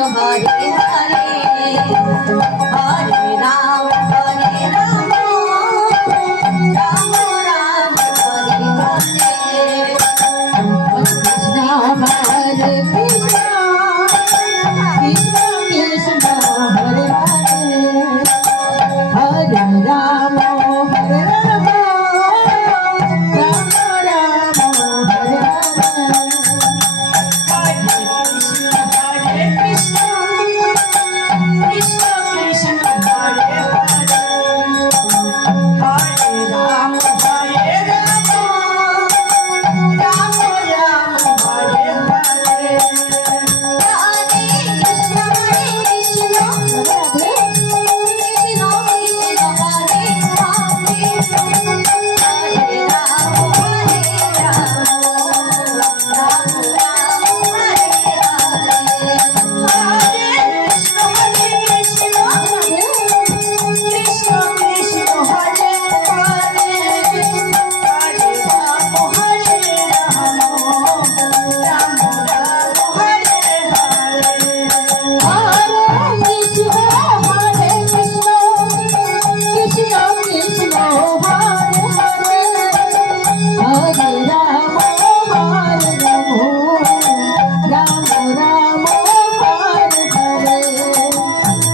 Hare Hare Hare Ram Ram Ram Hare Hare Krishna Hare Krishna Krishna Krishna Hare Hare Hare Ram Hare Ram Ram Ram Hare Hare Krishna Krishna Krishna Hare Hare Hare Ram Ram Ram Hare Hare Hare Krishna Krishna Hare Krishna Hare Hare Hare Ram Ram Ram Hare Hare Hare Krishna Krishna Hare Krishna Krishna Hare Hare Hare Ram Ram Ram Hare Hare Hare Krishna Krishna Krishna Hare Hare Hare Ram Ram Ram Hare Hare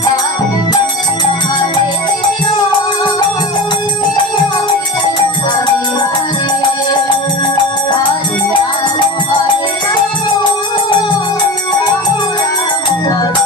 Hare Krishna Hare Krishna Hare Hare Hare Ram Ram Ram Hare